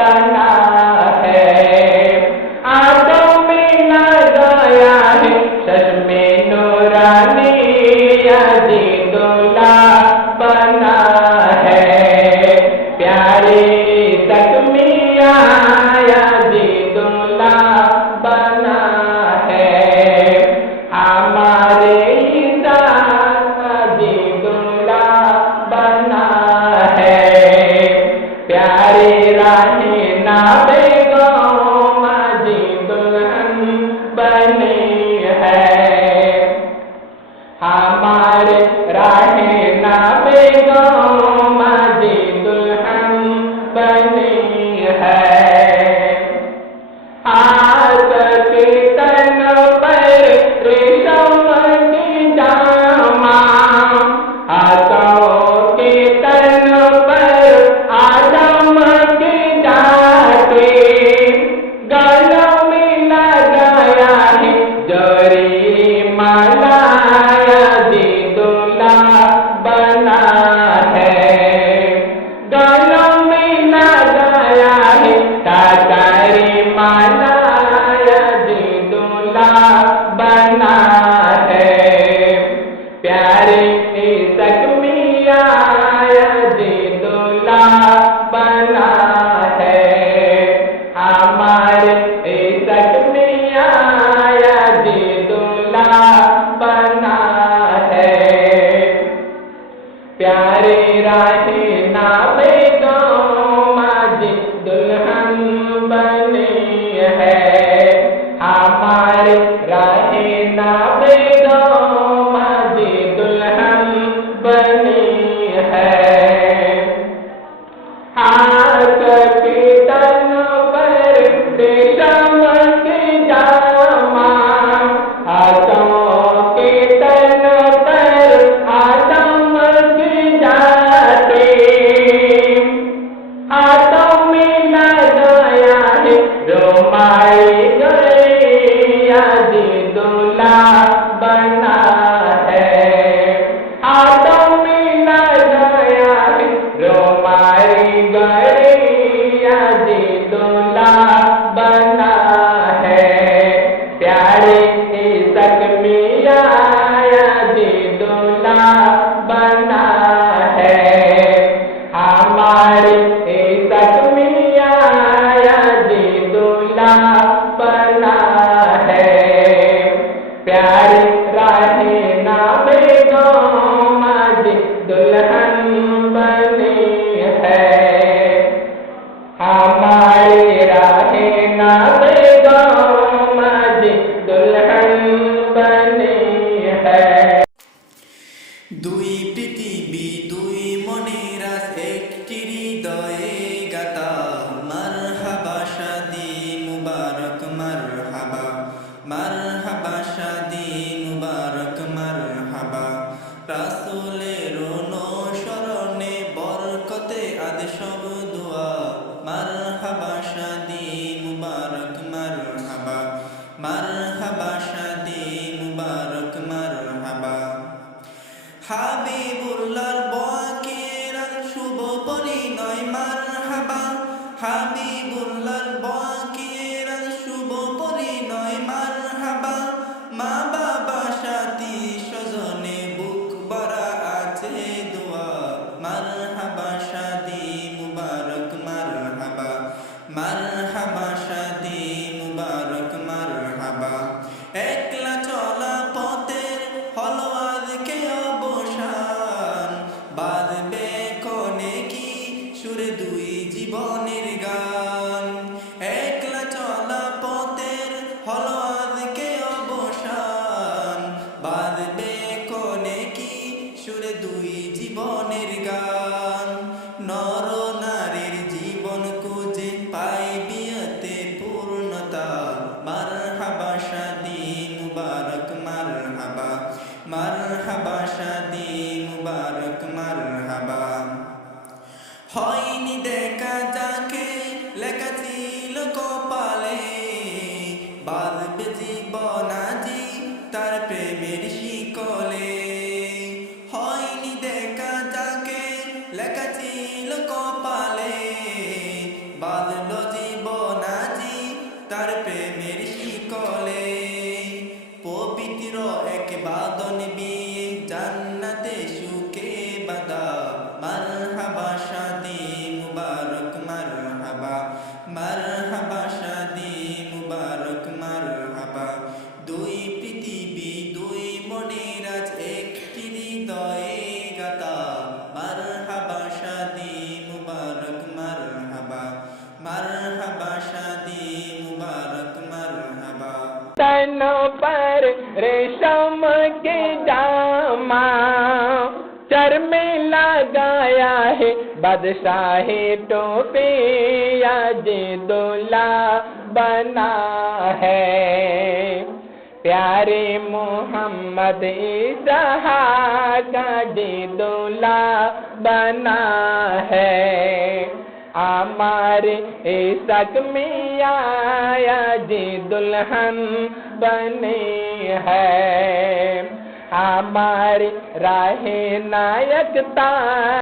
बना है। आंखों में लगाया है चश्मे नूरानी, अजीजुल्लाह बना है। प्यारे तकमिया अजीजुल्लाह बना है। हमारे बना है। प्यारे राहे नाबेगो माजी दुल्हन बने है। हमारे राहे नाबेगो माजी दुल्हन बने है। हाथ के तन पर रेशम की जामा, हाथों के तन पर आदम की जाते, गलों में लगाया है जोरी माला, अजीजुल्लाह बना है। गलों में लगाया है ताकारी माला, अजीजुल्लाह बना है। प्यारे तकमिया अजीजुल्लाह बना है। हमारे तकमिया अजीजुल्लाह बना है। प्यारे राहे नाबेगो माजी दुल्हन बने है। हमारे राहे नाबेगो माजी दुल्हन बनी है। हाथ के तन पर रेशम की जामा, हाथों के तन पर आदम की जाते, हाथों में लगाया है रुमाई गले, अजीजुल्लाह बना है। हाथों में लगाया है रुमाई गले, अजीजुल्लाह बना है। प्यारे तकमिया अजीजुल्लाह बना है। हमारे तकमिया अजीजुल्लाह बना है। प्यारे राहे नाबेगो माजी दुल्हन बने है। हमारे राहे नाबेगो माजी दुल्हन बने है। দুই পৃথিবী দুই মনের একটি হৃদয়ে গাতা, মারহাবা শাদি মুবারক মারহাবা, মারহাবা শাদি মুবারক মারহাবা। রাসূলের অনুসরণে বরকতে আদ সব দোয়া, মারহাবা শাদি মুবারক মারহাবা, মারহাবা শাদি মুবারক মারহাবা। হাবিবুল্লাহর বকেরার শুভ পরিণয় মারহাবা, হাবিবুল্লাহর বকেরার শুভ পরিণয় মারহাবা। মা বাবা সাথী স্বজনে বুক ভরা আছে দোয়া, মারহাবা শাদি মুবারক মারহাবা, মারহাবা শাদি মুবারক মারহাবা। একলা চলা পথের হলো আজকে অবসান, বাজবে কোনে কি সুরে দুই জীবনের গান। একলা চলা পথের হলো আজকে অবসান, বাজবে কোনে কি সুরে দুই জীবনের গান। নর নারীর জীবন খুঁজে পাই বিয়েতে পূর্ণতা, মারহাবা শাদি মুবারক মারহাবা, মারহাবা শাদি মুবারক মারহাবা। হয়নি দেখা যাকে লেখা বাঁধল জীবন আজি তার প্রেমের শিকলে। পবিত্র এক বাঁধন বিয়ে জান্নাতে সুখে বাঁধা। মারহাবা শাদি মুবারক মারহাবা, মারহাবা শাদি মুবারক মারহাবা। দুই পৃথিবী দুই মনের আজ একটি হৃদয়ে গাথা। মারহাবা শাদি মুবারক মারহাবা, মারহাবা শাদি মুবারক মারহাবা। तनों पर रेशम के जामा चर में लगाया है बादशाही टोपी आज दूल्हा बना है। प्यारे मोहम्मद ईसा का जी दूल्हा बना है। हमारे इसाक मियाँ जी दुल्हन बने हैं। हमारी राह नायक